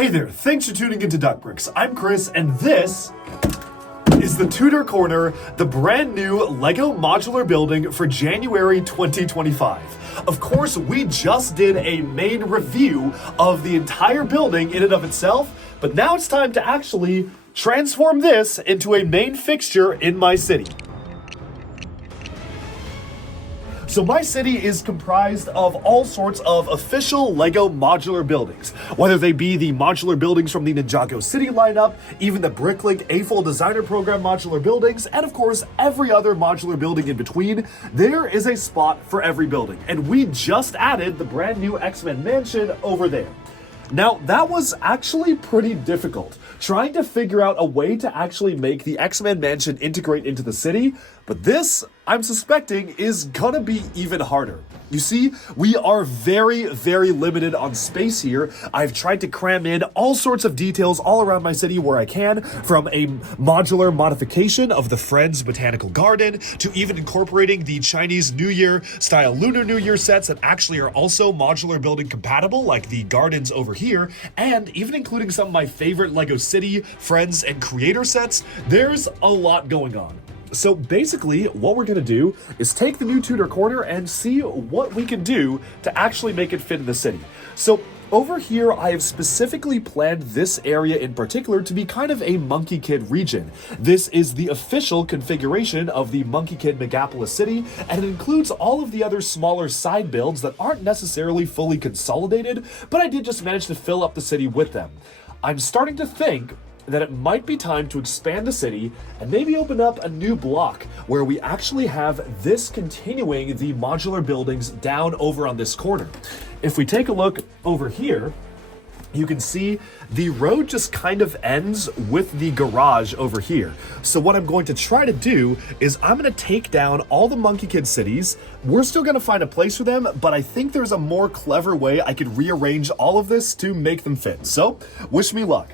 Hey there, thanks for tuning into Duckbricks. I'm Chris, and this is the Tudor Corner, the brand new LEGO modular building for January 2025. Of course, we just did a main review of the entire building in and of itself, but now it's time to actually transform this into a main fixture in my city. So my city is comprised of all sorts of official LEGO modular buildings, whether they be the modular buildings from the Ninjago City lineup, even the Bricklink A-Full Designer Program modular buildings, and of course, every other modular building in between. There is a spot for every building, and we just added the brand new X-Men Mansion over there. Now, that was actually pretty difficult, trying to figure out a way to actually make the X-Men Mansion integrate into the city, but this, I'm suspecting, is gonna be even harder. You see, we are very, very limited on space here. I've tried to cram in all sorts of details all around my city where I can, from a modular modification of the Friends Botanical Garden, to even incorporating the Chinese New Year style Lunar New Year sets that actually are also modular building compatible, like the gardens over here, and even including some of my favorite LEGO City, Friends, and Creator sets. There's a lot going on. So basically, what we're gonna do is take the new Tudor Corner and see what we can do to actually make it fit in the city. So over here, I have specifically planned this area in particular to be kind of a Monkey Kid region. This is the official configuration of the Monkey Kid Megapolis City, and it includes all of the other smaller side builds that aren't necessarily fully consolidated, but I did just manage to fill up the city with them. I'm starting to think that it might be time to expand the city and maybe open up a new block where we actually have this continuing the modular buildings down over on this corner. If we take a look over here, you can see the road just kind of ends with the garage over here. So what I'm going to try to do is I'm going to take down all the Monkey Kid cities. We're still going to find a place for them, but I think there's a more clever way I could rearrange all of this to make them fit. So wish me luck.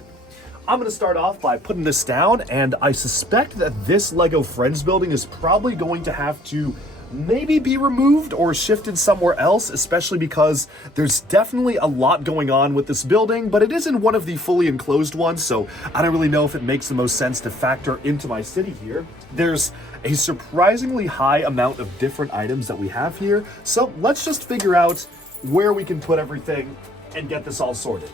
I'm going to start off by putting this down, and I suspect that this LEGO Friends building is probably going to have to maybe be removed or shifted somewhere else, especially because there's definitely a lot going on with this building, but it isn't one of the fully enclosed ones, so I don't really know if it makes the most sense to factor into my city here. There's a surprisingly high amount of different items that we have here, so let's just figure out where we can put everything and get this all sorted.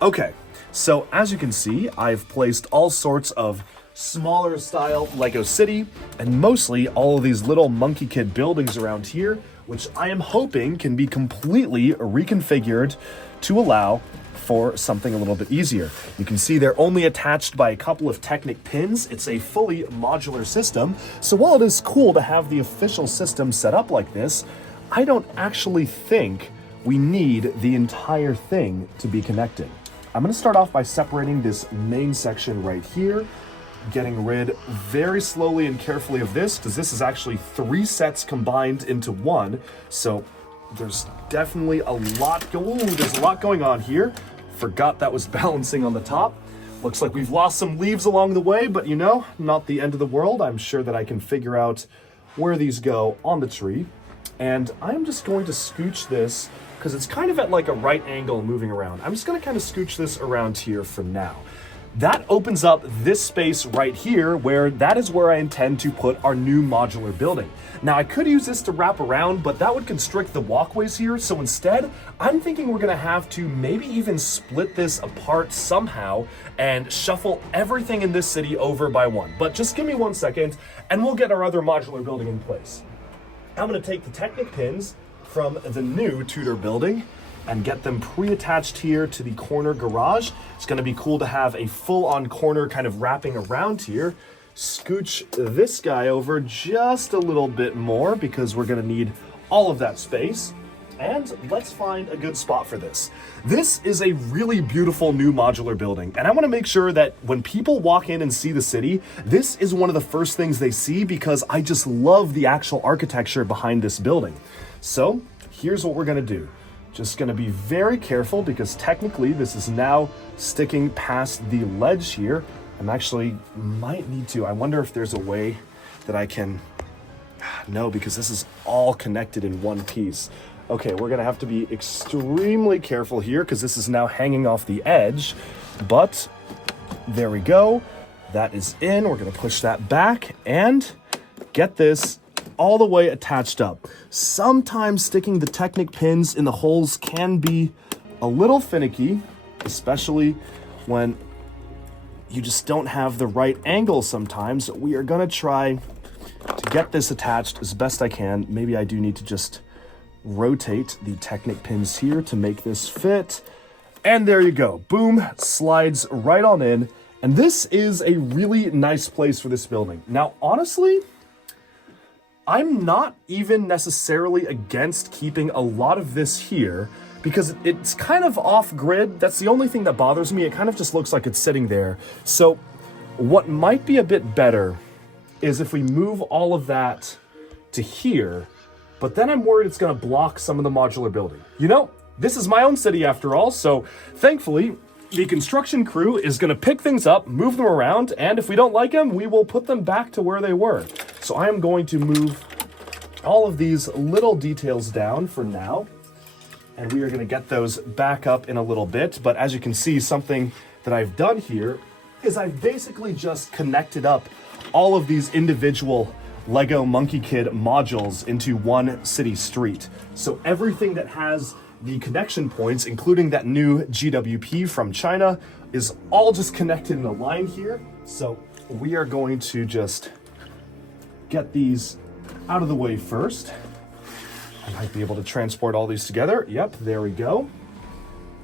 Okay. So as you can see, I've placed all sorts of smaller style LEGO City and mostly all of these little Monkey Kid buildings around here, which I am hoping can be completely reconfigured to allow for something a little bit easier. You can see they're only attached by a couple of Technic pins. It's a fully modular system. So while it is cool to have the official system set up like this, I don't actually think we need the entire thing to be connected. I'm going to start off by separating this main section right here, getting rid very slowly and carefully of this, because this is actually 3 sets combined into one. So there's definitely a lot going on here. Forgot that was balancing on the top. Looks like we've lost some leaves along the way, but you know, not the end of the world. I'm sure that I can figure out where these go on the tree. And I'm just going to scooch this because it's kind of at like a right angle moving around. I'm just gonna kind of scooch this around here for now. That opens up this space right here where that is where I intend to put our new modular building. Now I could use this to wrap around, but that would constrict the walkways here. So instead, I'm thinking we're gonna have to maybe even split this apart somehow and shuffle everything in this city over by one. But just give me 1 second and we'll get our other modular building in place. I'm gonna take the Technic pins from the new Tudor building and get them pre-attached here to the corner garage. It's gonna be cool to have a full-on corner kind of wrapping around here. Scooch this guy over just a little bit more because we're gonna need all of that space. And let's find a good spot for this. This is a really beautiful new modular building, and I want to make sure that when people walk in and see the city, this is one of the first things they see because I just love the actual architecture behind this building. So here's what we're going to do. Just going to be very careful because technically this is now sticking past the ledge here. I'm actually might need to. I wonder if there's a way that I can... No, because this is all connected in one piece. Okay, we're gonna have to be extremely careful here because this is now hanging off the edge, but there we go. That is in. We're gonna push that back and get this all the way attached up. Sometimes sticking the Technic pins in the holes can be a little finicky, especially when you just don't have the right angle sometimes. We are gonna try to get this attached as best I can. Maybe I do need to just rotate the Technic pins here to make this fit. And there you go. Boom, slides right on in. And this is a really nice place for this building. Now, honestly, I'm not even necessarily against keeping a lot of this here because it's kind of off grid. That's the only thing that bothers me. It kind of just looks like it's sitting there. So what might be a bit better is if we move all of that to here, but then I'm worried it's gonna block some of the modular building. You know, this is my own city after all, so thankfully, the construction crew is gonna pick things up, move them around, and if we don't like them, we will put them back to where they were. So I am going to move all of these little details down for now, and we are gonna get those back up in a little bit. But as you can see, something that I've done here is I've basically just connected up all of these individual Lego Monkey Kid modules into one city street. So everything that has the connection points, including that new GWP from China, is all just connected in a line here. So we are going to just get these out of the way first. I might be able to transport all these together. Yep, there we go.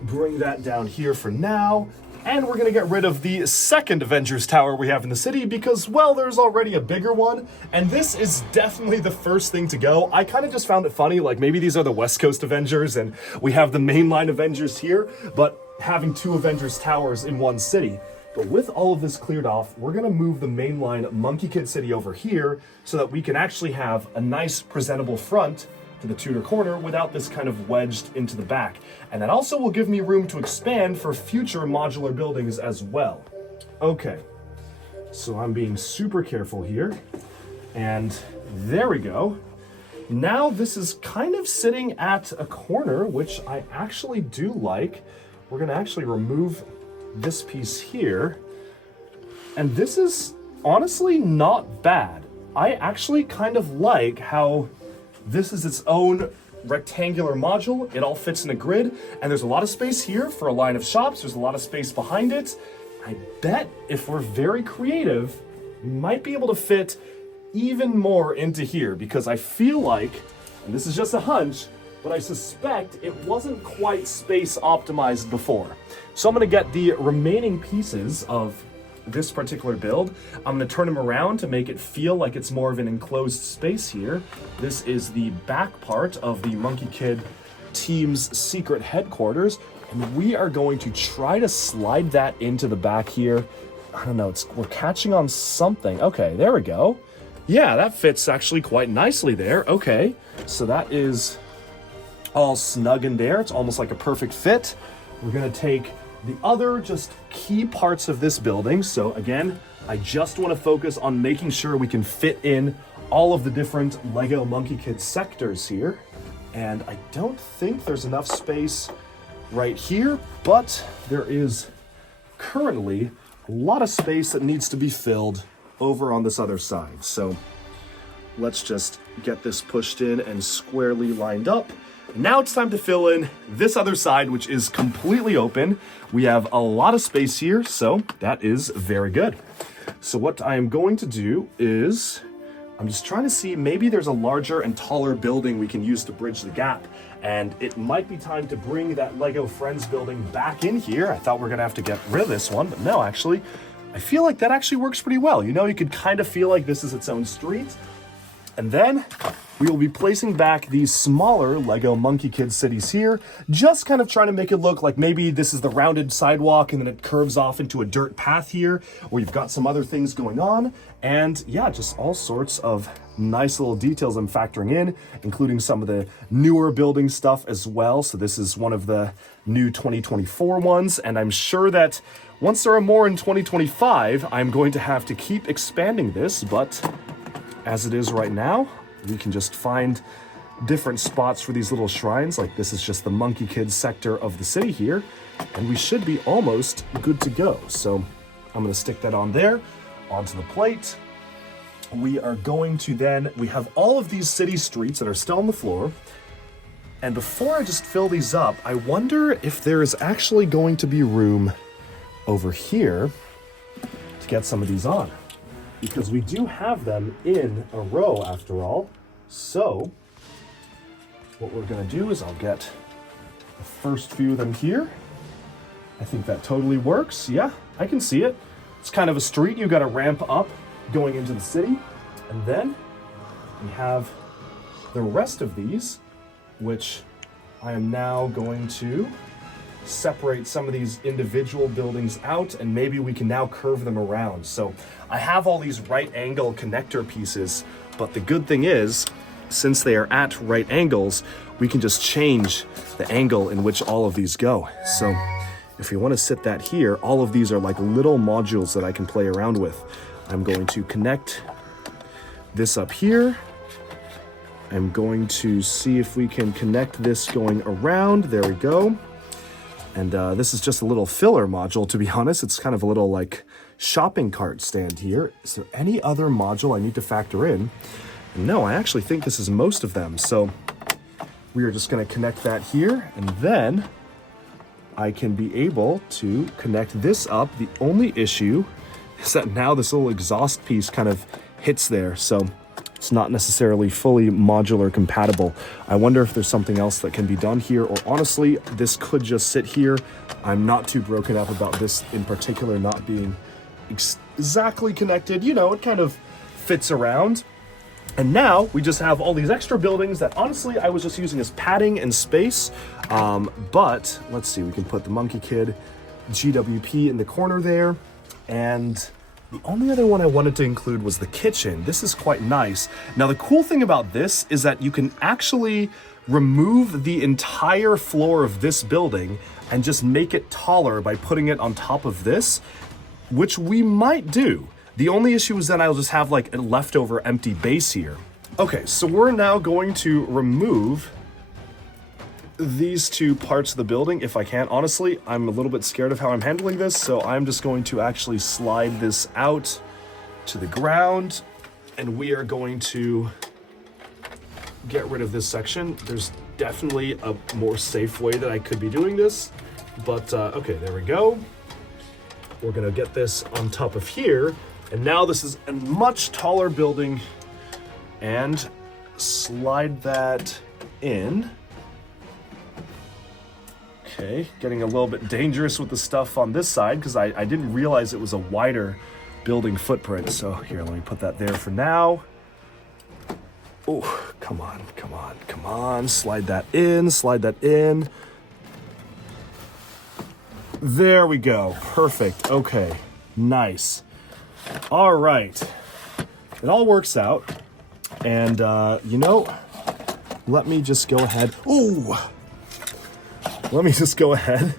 Bring that down here for now. And we're gonna get rid of the second Avengers Tower we have in the city because, well, there's already a bigger one. And this is definitely the first thing to go. I kind of just found it funny, like maybe these are the West Coast Avengers and we have the mainline Avengers here, but having two Avengers Towers in one city. But with all of this cleared off, we're gonna move the mainline Monkey Kid City over here so that we can actually have a nice presentable front to the Tudor corner without this kind of wedged into the back. And that also will give me room to expand for future modular buildings as well. Okay, so I'm being super careful here. And there we go. Now this is kind of sitting at a corner, which I actually do like. We're gonna actually remove this piece here. And this is honestly not bad. I actually kind of like how this is its own rectangular module. It all fits in a grid, and there's a lot of space here for a line of shops. There's a lot of space behind it. I bet if we're very creative, we might be able to fit even more into here because I feel like, and this is just a hunch, but I suspect it wasn't quite space optimized before. So I'm gonna get the remaining pieces of this particular build. I'm gonna turn them around to make it feel like it's more of an enclosed space here. This is the back part of the Monkey Kid team's secret headquarters, and we are going to try to slide that into the back here. I don't know, we're catching on something. Okay, there we go. Yeah, that fits actually quite nicely there. Okay, so that is all snug in there. It's almost like a perfect fit. We're gonna take the other just key parts of this building. So again, I just want to focus on making sure we can fit in all of the different Lego Monkey Kid sectors here. And I don't think there's enough space right here, but there is currently a lot of space that needs to be filled over on this other side. So let's just get this pushed in and squarely lined up. Now it's time to fill in this other side, which is completely open. We have a lot of space here, so that is very good. So what I am going to do is, I'm just trying to see, maybe there's a larger and taller building we can use to bridge the gap. And it might be time to bring that Lego Friends building back in here. I thought we were gonna have to get rid of this one, but no, actually, I feel like that actually works pretty well. You know, you could kind of feel like this is its own street. And then we will be placing back these smaller Lego Monkey Kid cities here, just kind of trying to make it look like maybe this is the rounded sidewalk and then it curves off into a dirt path here, or you've got some other things going on. And yeah, just all sorts of nice little details I'm factoring in, including some of the newer building stuff as well. So this is one of the new 2024 ones, and I'm sure that once there are more in 2025, I'm going to have to keep expanding this, but as it is right now, we can just find different spots for these little shrines. Like this is just the Monkey Kid sector of the city here, and we should be almost good to go. So I'm gonna stick that on there, onto the plate. We are going to then, we have all of these city streets that are still on the floor. And before I just fill these up, I wonder if there is actually going to be room over here to get some of these on. Because we do have them in a row after all. So what we're gonna do is I'll get the first few of them here. I think that totally works. Yeah, I can see it. It's kind of a street. You gotta ramp up going into the city. And then we have the rest of these, which I am now going to separate some of these individual buildings out, and maybe we can now curve them around. So I have all these right angle connector pieces, but the good thing is, since they are at right angles, we can just change the angle in which all of these go. So if you want to sit that here, all of these are like little modules that I can play around with. I'm going to connect this up here. I'm going to see if we can connect this going around. There we go. And this is just a little filler module, to be honest. It's kind of a little like shopping cart stand here. Is there any other module I need to factor in? No, I actually think this is most of them. So we are just gonna connect that here, and then I can be able to connect this up. The only issue is that now this little exhaust piece kind of hits there. So it's not necessarily fully modular compatible. I wonder if there's something else that can be done here, or honestly, this could just sit here. I'm not too broken up about this in particular not being exactly connected. You know, it kind of fits around. And now we just have all these extra buildings that honestly I was just using as padding and space. But let's see, we can put the Monkey Kid GWP in the corner there. And the only other one I wanted to include was the kitchen. This is quite nice. Now, the cool thing about this is that you can actually remove the entire floor of this building and just make it taller by putting it on top of this, which we might do. The only issue is that I'll just have like a leftover empty base here. Okay, so we're now going to remove these two parts of the building if I can. Honestly, I'm a little bit scared of how I'm handling this, so I'm just going to actually slide this out to the ground, and we are going to get rid of this section. There's definitely a more safe way that I could be doing this, but okay, there we go. We're gonna get this on top of here, and now this is a much taller building, and slide that in. Okay, getting a little bit dangerous with the stuff on this side because I didn't realize it was a wider building footprint. So here, let me put that there for now. Oh, come on, come on, come on. Slide that in, slide that in. There we go, perfect, okay, nice. All right, it all works out. And you know, let me just go ahead. Ooh. Let me just go ahead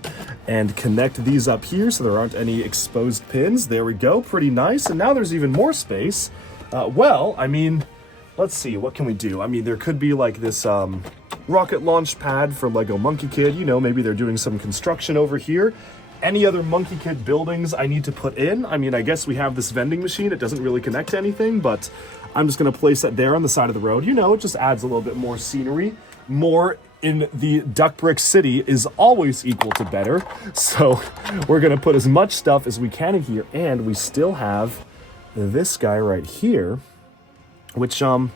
and connect these up here so there aren't any exposed pins. There we go, pretty nice. And now there's even more space. Well, I mean, let's see, what can we do? I mean, there could be like this rocket launch pad for Lego Monkey Kid. You know, maybe they're doing some construction over here. Any other Monkey Kid buildings I need to put in? I mean, I guess we have this vending machine. It doesn't really connect to anything, but I'm just gonna place that there on the side of the road. You know, it just adds a little bit more scenery. More in the duck brick city is always equal to better. So we're gonna put as much stuff as we can in here, and we still have this guy right here, which, you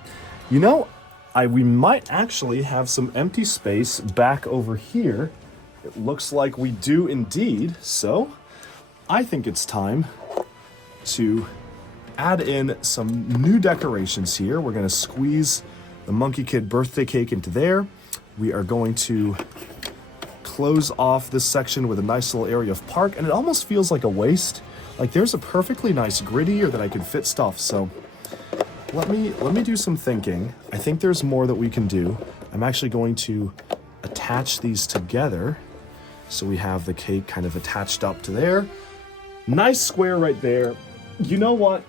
know, we might actually have some empty space back over here. It looks like we do indeed. So I think it's time to add in some new decorations here. We're gonna squeeze the Monkey Kid birthday cake into there. We are going to close off this section with a nice little area of park, and it almost feels like a waste. Like there's a perfectly nice grid here that I could fit stuff. So let me do some thinking. I think there's more that we can do. I'm actually going to attach these together so we have the cake kind of attached up to there. Nice square right there. You know what?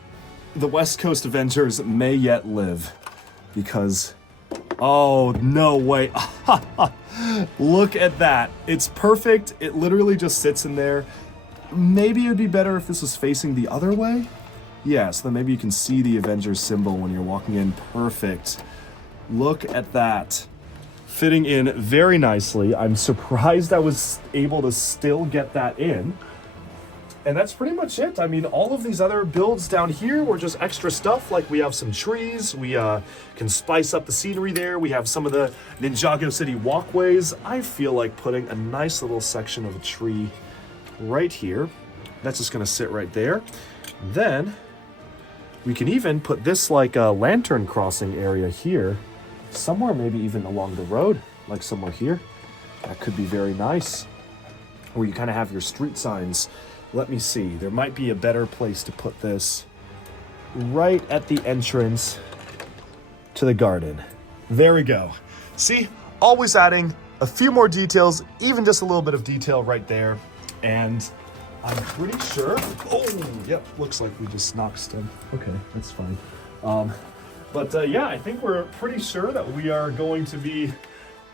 The West Coast Avengers may yet live, because Oh, no way. Look at that. It's perfect. It literally just sits in there. Maybe it would be better if this was facing the other way. Yeah, so then maybe you can see the Avengers symbol when you're walking in. Perfect. Look at that. Fitting in very nicely. I'm surprised I was able to still get that in. And that's pretty much it. I mean, all of these other builds down here were just extra stuff. Like we have some trees. We can spice up the scenery there. We have some of the Ninjago City walkways. I feel like putting a nice little section of a tree right here. That's just going to sit right there. Then we can even put this like a lantern crossing area here. Somewhere maybe even along the road, like somewhere here. That could be very nice. Where you kind of have your street signs. Let me see. There might be a better place to put this right at the entrance to the garden. There we go. See, always adding a few more details, even just a little bit of detail right there. And I'm pretty sure, oh, yep, looks like we just knocked him. Okay, that's fine. Yeah, I think we're pretty sure that we are going to be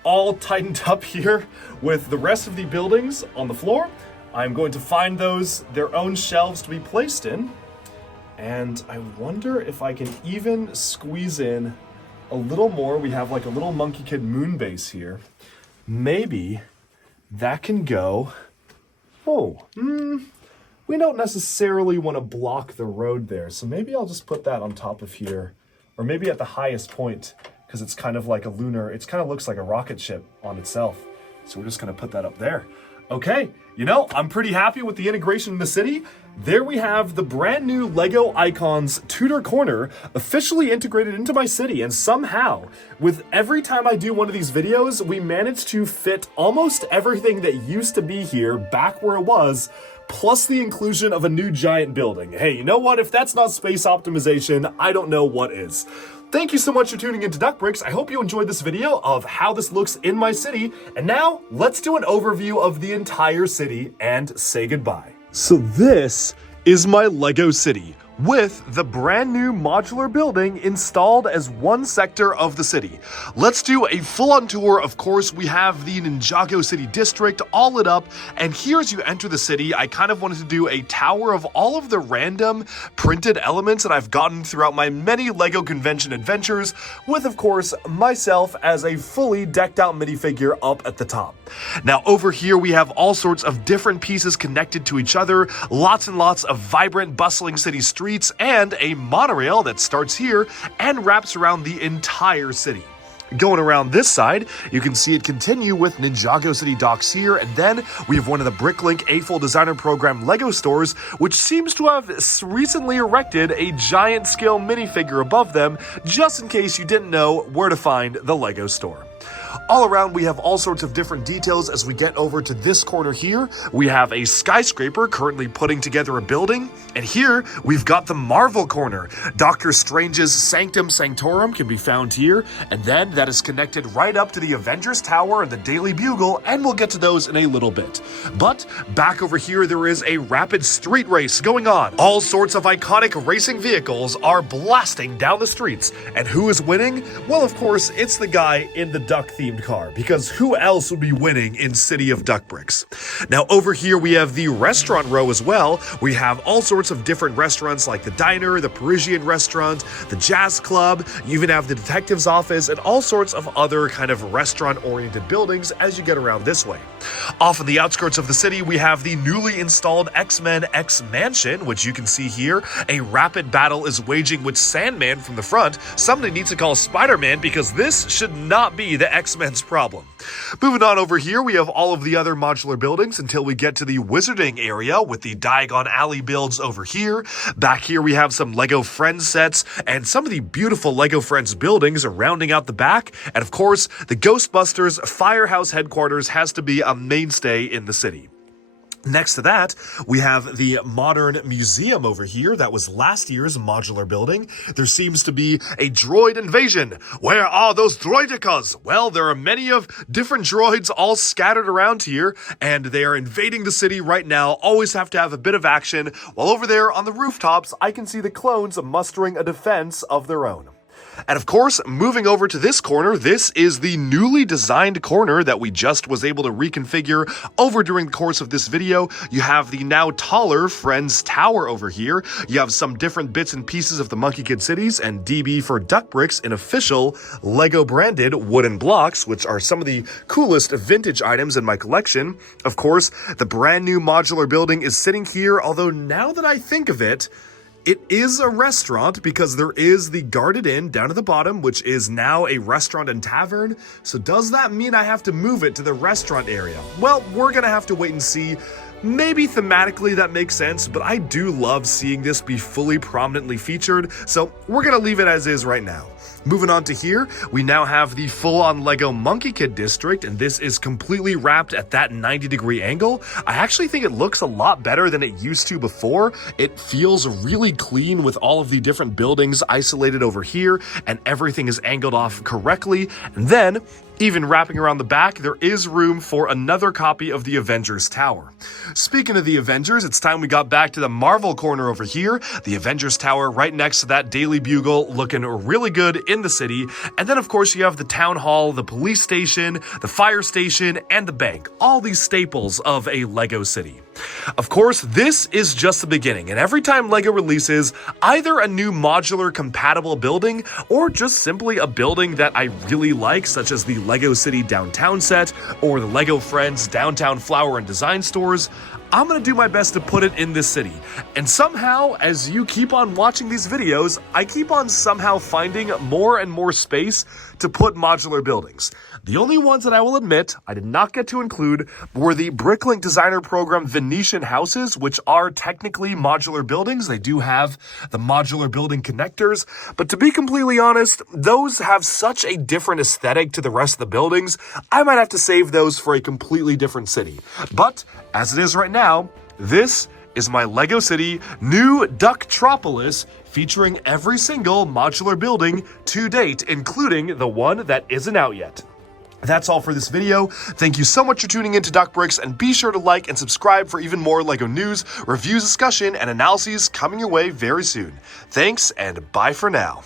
all tightened up here with the rest of the buildings on the floor. I'm going to find those, their own shelves to be placed in. And I wonder if I can even squeeze in a little more. We have like a little Monkey Kid moon base here. Maybe that can go. We don't necessarily want to block the road there. So maybe I'll just put that on top of here. Or maybe at the highest point, because it's kind of like a lunar, it kind of looks like a rocket ship on itself. So we're just going to put that up there. Okay, you know, I'm pretty happy with the integration in the city. There we have the brand new Lego Icons Tudor Corner officially integrated into my city, and somehow, with every time I do one of these videos, we managed to fit almost everything that used to be here back where it was, plus the inclusion of a new giant building. Hey, you know what? If that's not space optimization, I don't know what is. Thank you so much for tuning into Duckbricks. I hope you enjoyed this video of how this looks in my city. And now, let's do an overview of the entire city and say goodbye. So this is my Lego city, with the brand new modular building installed as one sector of the city. Let's do a full-on tour. Of course, we have the Ninjago City district all lit up, and here as you enter the city, I kind of wanted to do a tower of all of the random printed elements that I've gotten throughout my many Lego convention adventures, with, of course, myself as a fully decked out minifigure up at the top. Now, over here, we have all sorts of different pieces connected to each other, lots and lots of vibrant, bustling city streets, and a monorail that starts here and wraps around the entire city. Going around this side, you can see it continue with Ninjago City docks here, and then we have one of the Bricklink A-Full Designer Program Lego stores, which seems to have recently erected a giant scale minifigure above them, just in case you didn't know where to find the Lego store. All around, we have all sorts of different details as we get over to this corner here. We have a skyscraper currently putting together a building. And here, we've got the Marvel corner. Doctor Strange's Sanctum Sanctorum can be found here. And then that is connected right up to the Avengers Tower and the Daily Bugle, and we'll get to those in a little bit. But back over here, there is a rapid street race going on. All sorts of iconic racing vehicles are blasting down the streets. And who is winning? Well, of course, it's the guy in the duck-themed car, because who else would be winning in City of Duckbricks? Now, over here, we have the restaurant row as well. We have all sorts of different restaurants like the Diner, the Parisian Restaurant, the Jazz Club. You even have the detective's office and all sorts of other kind of restaurant-oriented buildings as you get around this way. Off on the outskirts of the city, we have the newly installed X-Men X Mansion, which you can see here. A rapid battle is waging with Sandman from the front. Somebody needs to call Spider-Man, because this should not be the X-Men's problem. Moving on over here, we have all of the other modular buildings until we get to the wizarding area with the Diagon Alley builds over here. Back here, we have some Lego Friends sets and some of the beautiful Lego Friends buildings are rounding out the back. And of course, the Ghostbusters Firehouse headquarters has to be a mainstay in the city. Next to that, we have the modern museum over here. That was last year's modular building. There seems to be a droid invasion. Where are those droidicas? Well, there are many of different droids all scattered around here, and they are invading the city right now. Always have to have a bit of action. While over there on the rooftops, I can see the clones mustering a defense of their own. And of course, moving over to this corner, this is the newly designed corner that we just was able to reconfigure over during the course of this video. You have the now taller Friends Tower over here. You have some different bits and pieces of the Monkey Kid cities and DB for Duck Bricks in official LEGO branded wooden blocks, which are some of the coolest vintage items in my collection. Of course, the brand new modular building is sitting here, although now that I think of it, it is a restaurant because there is the Guarded Inn down at the bottom, which is now a restaurant and tavern. So does that mean I have to move it to the restaurant area? Well, we're gonna have to wait and see. Maybe thematically that makes sense, but I do love seeing this be fully prominently featured, so we're gonna leave it as is right now. Moving on to here, we now have the full-on LEGO Monkey Kid district, and this is completely wrapped at that 90-degree angle. I actually think it looks a lot better than it used to before. It feels really clean with all of the different buildings isolated over here, and everything is angled off correctly. And then, even wrapping around the back, there is room for another copy of the Avengers Tower. Speaking of the Avengers, it's time we got back to the Marvel corner over here. The Avengers Tower right next to that Daily Bugle, looking really good in the city. And then of course you have the town hall, the police station, the fire station, and the bank. All these staples of a LEGO city. Of course, this is just the beginning, and every time LEGO releases either a new modular compatible building or just simply a building that I really like, such as the LEGO City Downtown set or the LEGO Friends Downtown Flower and Design stores, I'm gonna do my best to put it in this city. And somehow, as you keep on watching these videos, I keep on somehow finding more and more space to put modular buildings. The only ones that I will admit I did not get to include were the Bricklink Designer Program Venetian houses, which are technically modular buildings. They do have the modular building connectors, but to be completely honest, those have such a different aesthetic to the rest of the buildings, I might have to save those for a completely different city. But as it is right now, this is my LEGO City new Ducktropolis, featuring every single modular building to date, including the one that isn't out yet. That's all for this video. Thank you so much for tuning in to Duck Bricks, and be sure to like and subscribe for even more LEGO news, reviews, discussion, and analyses coming your way very soon. Thanks, and bye for now.